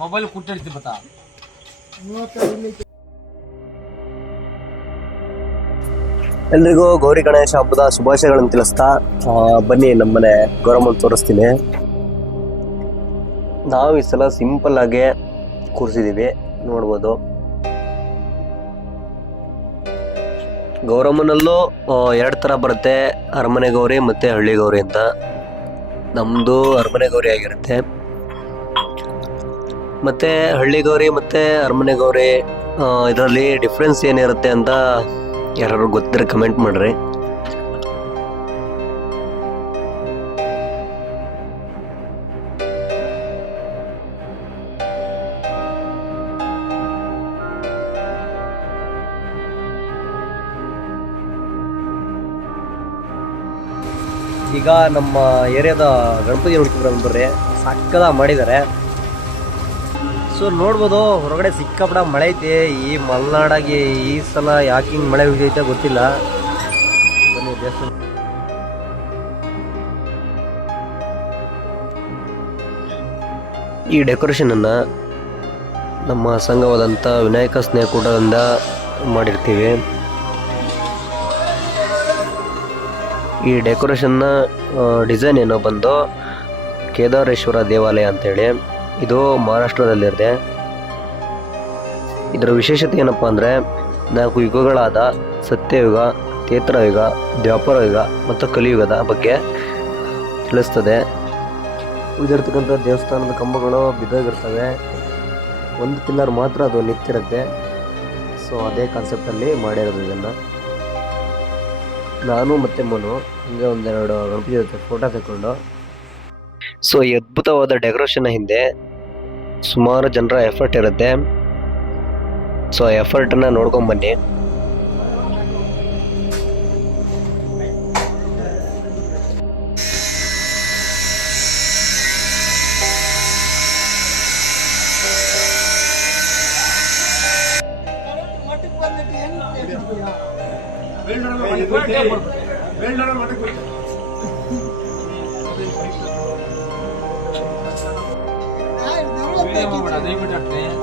Mobile ಕುಟ್ಟಿ ಬತ್ತಾ ಎಲ್ರಿಗೂ ಗೌರಿ ಗಣೇಶ ಹಬ್ಬದ ಶುಭಾಶಯಗಳನ್ನು ತಿಳಿಸ್ತಾ ಬನ್ನಿ ನಮ್ಮನೆ ಗೌರಮ್ಮನ ತೋರಿಸ್ತೀನಿ. ನಾವು ಈ ಸಲ ಸಿಂಪಲ್ ಆಗಿ ಕೂರಿಸಿದೀವಿ, ನೋಡ್ಬೋದು. ಗೌರಮ್ಮನಲ್ಲೂ ಎರಡು ತರ ಬರುತ್ತೆ, ಅರಮನೆ ಗೌರಿ ಮತ್ತೆ ಹಳ್ಳಿ ಗೌರಿ ಅಂತ. ನಮ್ದು ಅರಮನೆ ಗೌರಿ ಆಗಿರುತ್ತೆ. ಮತ್ತೆ ಹಳ್ಳಿ ಗೌರಿ ಮತ್ತೆ ಅರಮನೆ ಗೌರಿ ಇದರಲ್ಲಿ ಡಿಫ್ರೆನ್ಸ್ ಏನಿರುತ್ತೆ ಅಂತ ಯಾರು ಗೊತ್ತಿದ್ರೆ ಕಮೆಂಟ್ ಮಾಡ್ರಿ. ಈಗ ನಮ್ಮ ಏರಿಯಾದ ಗಣಪತಿ ನೋಡ್ತಿದ್ರೆ ಬರ್ರಿ, ಸಕ್ಕದ ಮಾಡಿದ್ದಾರೆ. ಸೊ ನೋಡ್ಬೋದು, ಹೊರಗಡೆ ಸಿಕ್ಕಾಪಡ ಮಳೆ ಐತೆ. ಈ ಮಲೆನಾಡಾಗಿ ಈ ಸಲ ಯಾಕೆ ಹಿಂಗೆ ಮಳೆ ಬಿದ್ದೈತೆ ಗೊತ್ತಿಲ್ಲ. ಈ ಡೆಕೋರೇಷನನ್ನು ನಮ್ಮ ಸಂಘವಾದಂಥ ವಿನಾಯಕ ಸ್ನೇಹಕೂಟದಿಂದ ಮಾಡಿರ್ತೀವಿ. ಈ ಡೆಕೋರೇಷನ್ನ ಡಿಸೈನ್ ಏನೋ ಬಂದು ಕೇದಾರೇಶ್ವರ ದೇವಾಲಯ ಅಂತೇಳಿ, ಇದು ಮಹಾರಾಷ್ಟ್ರದಲ್ಲಿದೆ. ಇದರ ವಿಶೇಷತೆ ಏನಪ್ಪ ಅಂದರೆ 4 ಯುಗಗಳಾದ ಸತ್ಯಯುಗ, ತ್ರೇತಾಯುಗ, ದ್ವಾಪರ ಯುಗ ಮತ್ತು ಕಲಿಯುಗದ ಬಗ್ಗೆ ತಿಳಿಸ್ತದೆ. ಉಳಿದಿರ್ತಕ್ಕಂಥ ದೇವಸ್ಥಾನದ ಕಂಬಗಳು ಬಿದ್ದೋಗಿರ್ತವೆ, ಒಂದು ಪಿಲ್ಲರ್ ಮಾತ್ರ ಅದು ನಿಂತಿರುತ್ತೆ. ಸೊ ಅದೇ ಕಾನ್ಸೆಪ್ಟಲ್ಲಿ ಮಾಡಿರೋದು ಇದನ್ನು. ನಾನು ಮತ್ತು ಮನು ಹಂಗೆ ಒಂದೆರಡು ಗಣಪತಿ ಜೊತೆ ಫೋಟೋ ತಗೊಂಡು. ಸೊ ಈ ಅದ್ಭುತವಾದ ಡೆಕೋರೇಷನ್ ಹಿಂದೆ ಸುಮಾರು ಜನರ ಎಫರ್ಟ್ ಇರುತ್ತೆ. ಸೊ ಆ ಎಫರ್ಟನ್ನು ನೋಡ್ಕೊಂಡು ಬನ್ನಿ.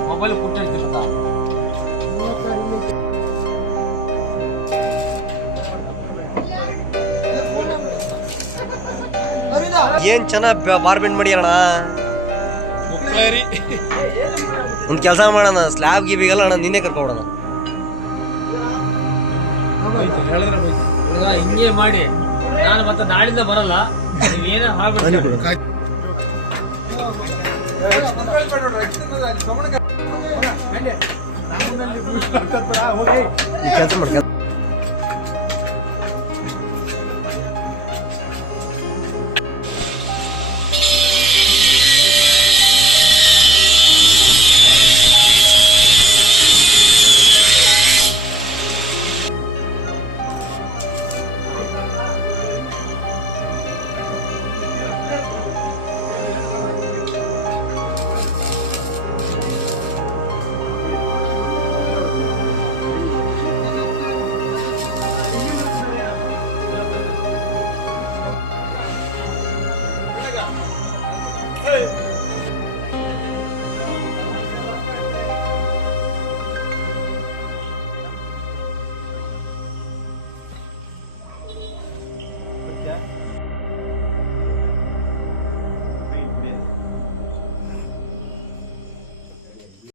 ಮೊಬೈಲ್ ಕುಟ್ಟಿ ಬತ್ತಾ ಏನ್ ಚೆನ್ನಾಗಿ ಬಾರ್ಬೆಂಡ್ ಮಾಡಿರೋಣ. ಒಂದು ಕೆಲಸ ಮಾಡೋಣ, ಸ್ಲ್ಯಾಬ್ ಗೀಬಿಗಲ್ಲ ಅಣ್ಣ, ನಿನ್ನೆ ಕರ್ಕೊಬಿಡೋಣ. ಹಿಂಗೆ ಮಾಡಿ, ನಾನು ಮತ್ತೆ ನಾಳಿಂದ ಬರಲ್ಲ. ನೀವೇನ ಕೆಲಸ ಮಾಡಿ